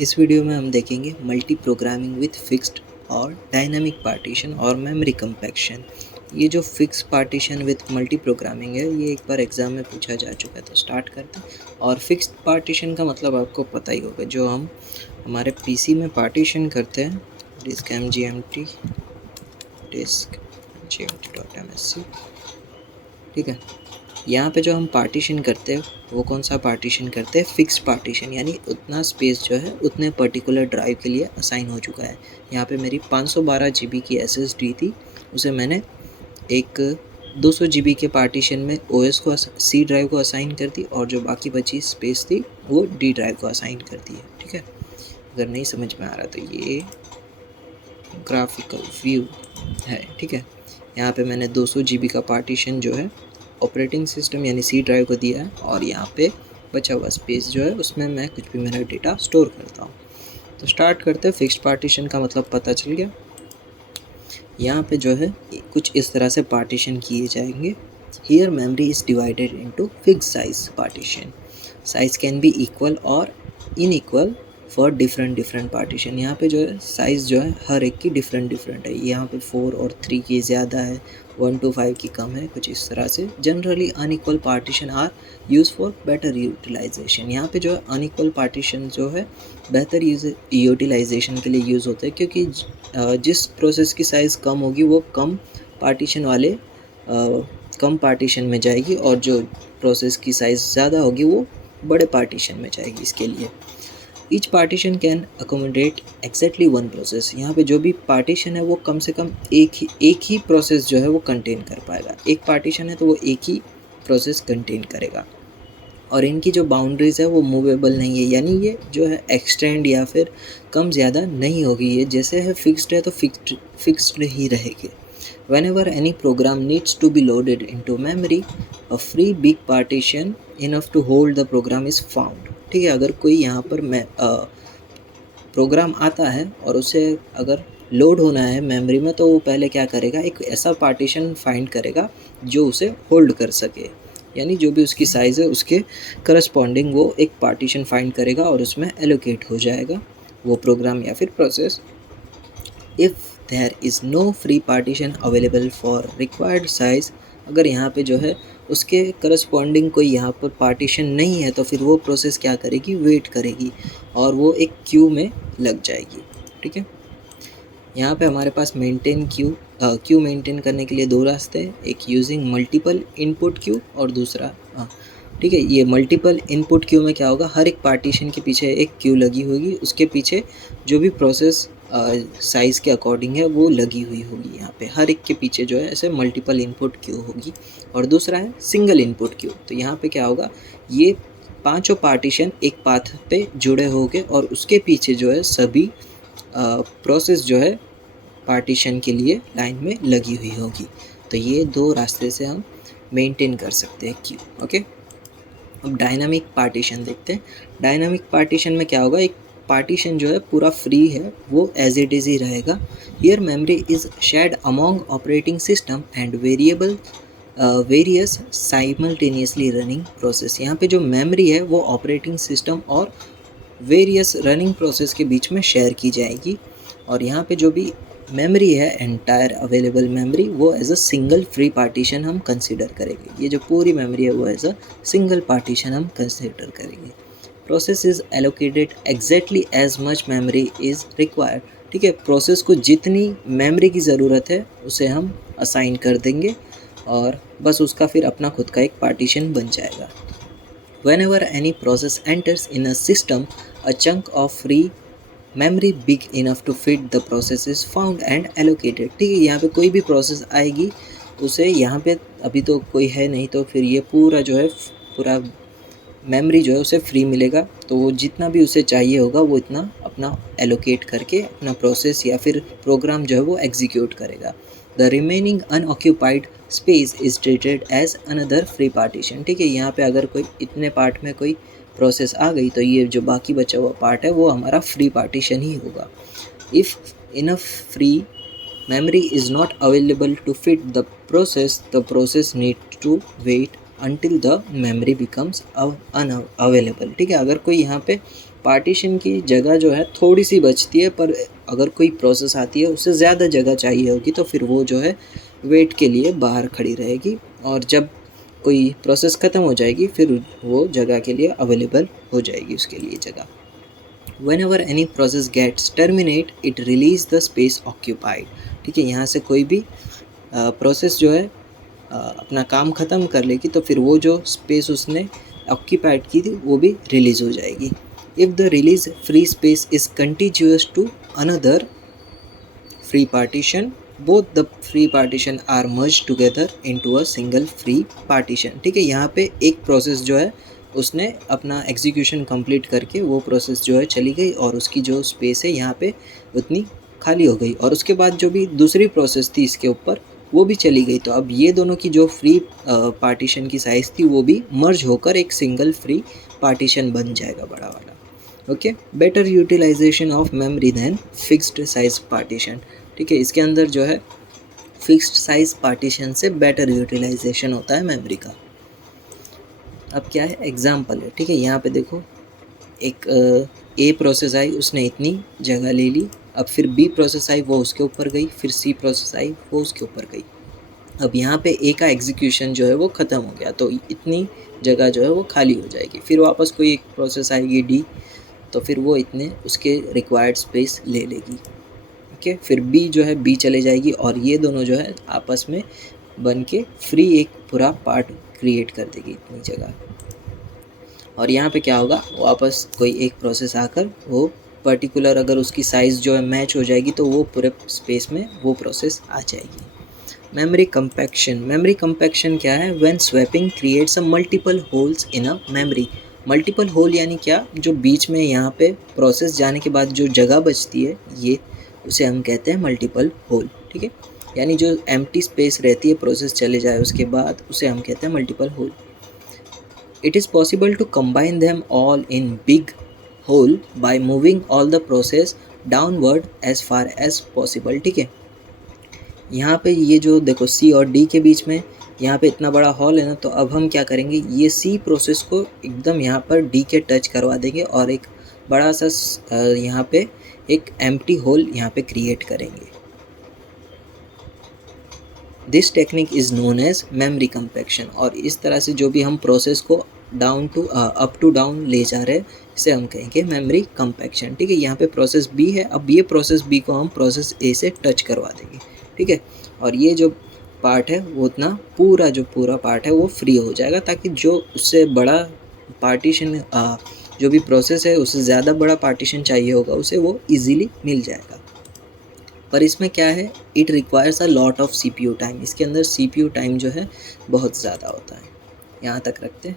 इस वीडियो में हम देखेंगे मल्टी प्रोग्रामिंग विथ फिक्स्ड और डायनामिक पार्टीशन और मेमोरी कंपैक्शन। ये जो fix partition with multi programming है ये एक बार एग्ज़ाम में पूछा जा चुका है, तो स्टार्ट करते हैं। और फिक्स्ड पार्टीशन का मतलब आपको पता ही होगा, जो हम हमारे पीसी में पार्टीशन करते हैं, डिस्क mgmt डिस्क mgmt.msc, ठीक है। यहाँ पे जो हम पार्टीशन करते हैं वो कौन सा पार्टीशन करते हैं, फिक्स्ड पार्टीशन, यानी उतना स्पेस जो है उतने पर्टिकुलर ड्राइव के लिए असाइन हो चुका है। यहाँ पे मेरी 512 GB की SSD थी, उसे मैंने एक 200 GB के पार्टीशन में OS को C ड्राइव को असाइन कर दी, और जो बाकी बची स्पेस थी वो D ड्राइव को असाइन कर दी है, ठीक है। अगर नहीं समझ में आ रहा तो ये ग्राफिकल व्यू है, ठीक है। यहाँ पे मैंने 200 GB का पार्टीशन जो है ऑपरेटिंग सिस्टम यानी C ड्राइव को दिया है, और यहाँ पे बचा हुआ स्पेस जो है उसमें मैं कुछ भी मेरा डेटा स्टोर करता हूँ। तो स्टार्ट करते हैं। फिक्स्ड पार्टीशन का मतलब पता चल गया। यहाँ पे जो है कुछ इस तरह से पार्टीशन किए जाएंगे। Here memory is divided into fixed size partition. Size can be equal और इनइक्वल फॉर डिफरेंट पार्टीशन। यहाँ पे जो है साइज़ जो है हर एक की डिफरेंट है। यहाँ पे 4 और 3 की ज़्यादा है, 1 to 5 की कम है, कुछ इस तरह से। Generally unequal partition are use for better utilization. यहाँ पे जो है अनइक्वल पार्टीशन जो है बेहतर यूटिलाइजेशन के लिए यूज़ होते हैं, क्योंकि जिस प्रोसेस की साइज़ कम होगी वो कम पार्टीशन में जाएगी, और जो प्रोसेस की साइज़ ज़्यादा होगी वो बड़े पार्टीशन में जाएगी। इसके लिए each partition can accommodate exactly one process. यहाँ पे जो भी पार्टीशन है वो कम से कम एक ही प्रोसेस जो है वो कंटेन कर पाएगा। एक पार्टीशन है तो वो एक ही प्रोसेस कंटेन करेगा, और इनकी जो बाउंड्रीज़ है वो मूवेबल नहीं है, यानी ये जो है एक्सटेंड या फिर कम ज़्यादा नहीं होगी। ये जैसे है फिक्स्ड है तो फिक्स्ड ही रहेगी। Whenever any program needs to be loaded into memory, a free big partition enough to hold the program is found। ठीक है, अगर कोई यहाँ पर प्रोग्राम आता है और उसे अगर लोड होना है मेमोरी में, तो वो पहले क्या करेगा, एक ऐसा पार्टीशन फाइंड करेगा जो उसे होल्ड कर सके, यानी जो भी उसकी साइज़ है उसके करस्पॉन्डिंग वो एक पार्टीशन फाइंड करेगा और उसमें एलोकेट हो जाएगा वो प्रोग्राम या फिर process. If there is no free partition available for required size, अगर यहाँ पे जो है उसके करस्पॉन्डिंग कोई यहाँ पर पार्टीशन नहीं है, तो फिर वो प्रोसेस क्या करेगी, वेट करेगी और वो एक क्यू में लग जाएगी, ठीक है। यहाँ पे हमारे पास क्यू मेंटेन करने के लिए दो रास्ते हैं, एक यूजिंग मल्टीपल इनपुट क्यू और दूसरा ठीक है। ये मल्टीपल इनपुट क्यू में क्या होगा, हर एक पार्टीशन के पीछे एक क्यू लगी होगी, उसके पीछे जो भी प्रोसेस साइज़ के अकॉर्डिंग है वो लगी हुई होगी। यहाँ पे हर एक के पीछे जो है ऐसे मल्टीपल इनपुट क्यू होगी। और दूसरा है सिंगल इनपुट क्यू। तो यहाँ पे क्या होगा, ये पांचों पार्टीशन एक पाथ पे जुड़े होंगे और उसके पीछे जो है सभी प्रोसेस जो है पार्टीशन के लिए लाइन में लगी हुई होगी। तो ये दो रास्ते से हम मेंटेन कर सकते हैं क्यू, ओके। अब डायनामिक पार्टीशन देखते हैं। डायनामिक पार्टीशन में क्या होगा, एक पार्टीशन जो है पूरा फ्री है, वो एज इट इज़ ही रहेगा। Here memory is shared among operating system and various simultaneously running process. यहाँ पे जो मेमोरी है वो ऑपरेटिंग सिस्टम और वेरियस रनिंग प्रोसेस के बीच में शेयर की जाएगी। और यहाँ पे जो भी मेमोरी है, एंटायर अवेलेबल मेमोरी, वो as a single free partition हम कंसिडर करेंगे। ये जो पूरी मेमोरी है वो एज अ सिंगल पार्टीशन हम कंसिडर करेंगे। Process is allocated exactly as much memory is required. ठीक है, प्रोसेस को जितनी मेमोरी की ज़रूरत है उसे हम असाइन कर देंगे, और बस उसका फिर अपना खुद का एक पार्टीशन बन जाएगा। Whenever any process enters in a system, a chunk of free memory big enough to fit the process is found and allocated। ठीक है, यहाँ पे कोई भी प्रोसेस आएगी उसे यहाँ पे अभी तो कोई है नहीं, तो फिर ये पूरा जो है पूरा मेमोरी जो है उसे फ्री मिलेगा। तो वो जितना भी उसे चाहिए होगा वो इतना अपना एलोकेट करके अपना प्रोसेस या फिर प्रोग्राम जो है वो एग्जीक्यूट करेगा। The remaining unoccupied space is treated as another free partition. ठीक है, यहाँ पे अगर कोई इतने पार्ट में कोई प्रोसेस आ गई तो ये जो बाकी बचा हुआ पार्ट है वो हमारा फ्री पार्टीशन ही होगा। If enough free memory is not available to fit the process need to wait until the memory becomes unavailable। ठीक है, अगर कोई यहाँ पे पार्टीशन की जगह जो है थोड़ी सी बचती है, पर अगर कोई प्रोसेस आती है उसे ज़्यादा जगह चाहिए होगी तो फिर वो जो है वेट के लिए बाहर खड़ी रहेगी, और जब कोई प्रोसेस ख़त्म हो जाएगी फिर वो जगह के लिए अवेलेबल हो जाएगी उसके लिए जगह। Whenever any process gets terminate, it release the space occupied। ठीक है, यहाँ से कोई भी प्रोसेस जो है अपना काम ख़त्म कर लेगी तो फिर वो जो स्पेस उसने ऑक्यूपाइड की थी वो भी रिलीज़ हो जाएगी। If the release free space is continuous to another free partition, both the free partition are merged together into a single free partition। ठीक है, यहाँ पे एक प्रोसेस जो है उसने अपना एग्जीक्यूशन कंप्लीट करके वो प्रोसेस जो है चली गई और उसकी जो स्पेस है यहाँ पे उतनी खाली हो गई, और उसके बाद जो भी दूसरी प्रोसेस थी इसके ऊपर वो भी चली गई। तो अब ये दोनों की जो फ्री पार्टीशन की साइज़ थी वो भी मर्ज होकर एक सिंगल फ्री पार्टीशन बन जाएगा बड़ा वाला। Okay, better utilization of memory than fixed size partition. ठीक है, इसके अंदर जो है फिक्स्ड साइज पार्टीशन से बेटर यूटिलाइजेशन होता है मेमोरी का। अब क्या है, एग्जांपल है। ठीक है, यहाँ पे देखो एक ए प्रोसेस आई, उसने इतनी जगह ले ली। अब फिर बी प्रोसेस आई, वो उसके ऊपर गई। फिर सी प्रोसेस आई, वो उसके ऊपर गई। अब यहाँ पे ए का एग्जीक्यूशन जो है वो ख़त्म हो गया तो इतनी जगह जो है वो खाली हो जाएगी। फिर वापस कोई एक प्रोसेस आएगी डी, तो फिर वो इतने उसके रिक्वायर्ड स्पेस ले लेगी। ओके, फिर बी जो है बी चले जाएगी और ये दोनों जो है आपस में बन के फ्री एक पूरा पार्ट क्रिएट कर देगी इतनी जगह। और यहाँ पे क्या होगा, वापस कोई एक प्रोसेस आकर वो पर्टिकुलर अगर उसकी साइज़ जो है मैच हो जाएगी तो वो पूरे स्पेस में वो प्रोसेस आ जाएगी। Memory compaction. मेमोरी कंपैक्शन क्या है, when swapping creates a multiple holes in a memory. Multiple hole यानी क्या, जो बीच में यहाँ पे प्रोसेस जाने के बाद जो जगह बचती है ये उसे हम कहते हैं मल्टीपल होल। ठीक है, यानी जो एम्प्टी स्पेस रहती है प्रोसेस चले जाए उसके बाद उसे हम कहते हैं multiple hole. It is possible to combine them all in big hole by moving all the process downward as far as possible. ठीक है, यहाँ पे ये जो देखो सी और डी के बीच में यहाँ पे इतना बड़ा हॉल है ना, तो अब हम क्या करेंगे, ये सी प्रोसेस को एकदम यहाँ पर डी के टच करवा देंगे और एक बड़ा सा यहाँ पे एक एम्प्टी होल यहाँ पे क्रिएट करेंगे। This technique is known as memory compaction. और इस तरह से जो भी हम प्रोसेस को down to up to down ले जा रहे हैं इसे हम कहेंगे मेमोरी कंपैक्शन। ठीक है, यहाँ पे प्रोसेस बी है, अब ये प्रोसेस बी को हम प्रोसेस ए से टच करवा देंगे। ठीक है, और ये जो पार्ट है वो उतना पूरा पार्ट है वो फ्री हो जाएगा, ताकि जो उससे बड़ा पार्टीशन जो भी प्रोसेस है उससे ज़्यादा बड़ा पार्टीशन चाहिए होगा उसे वो इजीली मिल जाएगा। पर इसमें क्या है, it requires a lot of CPU time. इसके अंदर CPU टाइम जो है बहुत ज़्यादा होता है। यहाँ तक रखते हैं।